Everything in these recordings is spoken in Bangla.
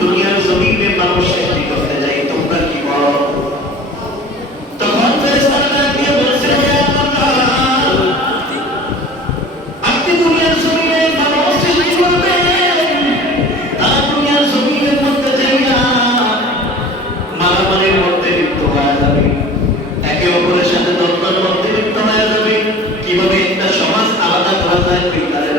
দুনিয়ার জমিনে মানুষ সেটি যাই, তোমরা কি বলো? তখন লিপ্ত হয়ে যাবে। একে অপরের সাথে দ্বন্দ্বের মধ্যে লিপ্ত হয়ে যাবে। কীভাবে একটা সমাজ আলাদা করা যায়, বিজ্ঞানের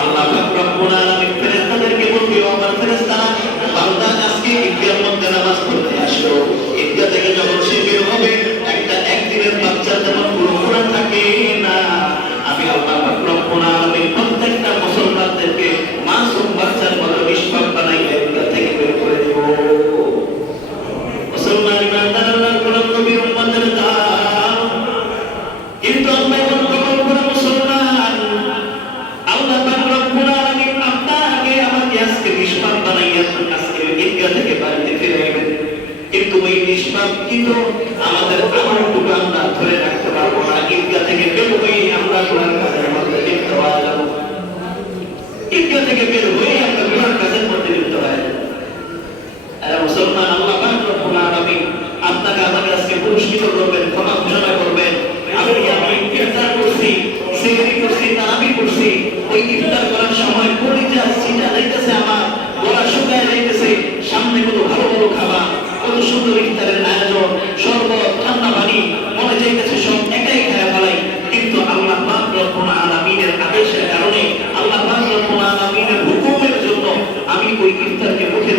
আল্লাহ রব্বুল আলামিন ফেরেশতাদেরকে বলবে, ও আমার ফেরেশতারা বান্দা আজকে ঈদগাহর মধ্যে নামাজ পড়তে আসলো। ঈদগা থেকে যখন সে হবে ঈদগাহ থেকে বাড়িতে ফিরাইবেন কিন্তু ওই নিষ্পাপ কিন্তু আমাদের আমলটুকু আমরা ধরে রাখতে পারব না। ঈদগাহ থেকে বের হয়ে আমরা গুনার কাজের মধ্যে লিপ্ত হয়ে যাব। ঈদগাহ থেকে বের হয়ে আমরা গুনার কাজের মধ্যে লিপ্ত হয়ে যাব। মুসলমান, আল্লাহ রব্বুল আলামিন আপনাকে আমাকে আজকে পুরস্কৃত করবেন, ক্ষমা ঘোষণা করবেন। আমি আমি ইফতার করছি, সেহরি করছি তারাবি করছি, ওই ইফতার সামনে কত ভালো ভালো খাবার কত সুন্দর ইফতারের আয়োজন, শরবত ঠান্ডা পানি মনে যাইতেছে সব একাই খায় ফেলাই। কিন্তু আল্লাহ পাক রব্বুল আলামিনের আদেশের কারণে আল্লাহ পাক রব্বুল আলামিনের হুকুমের জন্য আমি ওই ইফতারকে মুখে